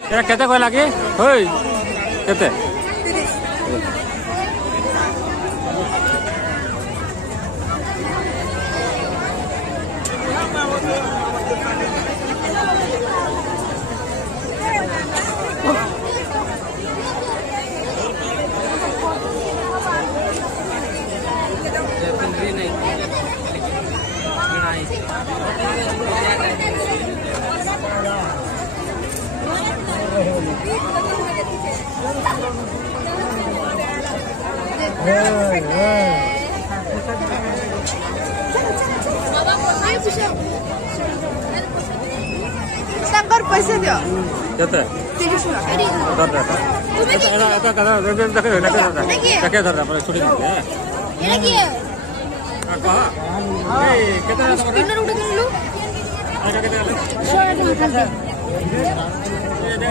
ଏଟା କେତେ କହିଲା କି ହୋଇ କେତେ ତାଙ୍କର ପଇସା ଦିଅ କେତେ 30 ଟଙ୍କା ଧର ଆପଣ ଛୁଟି କେତେ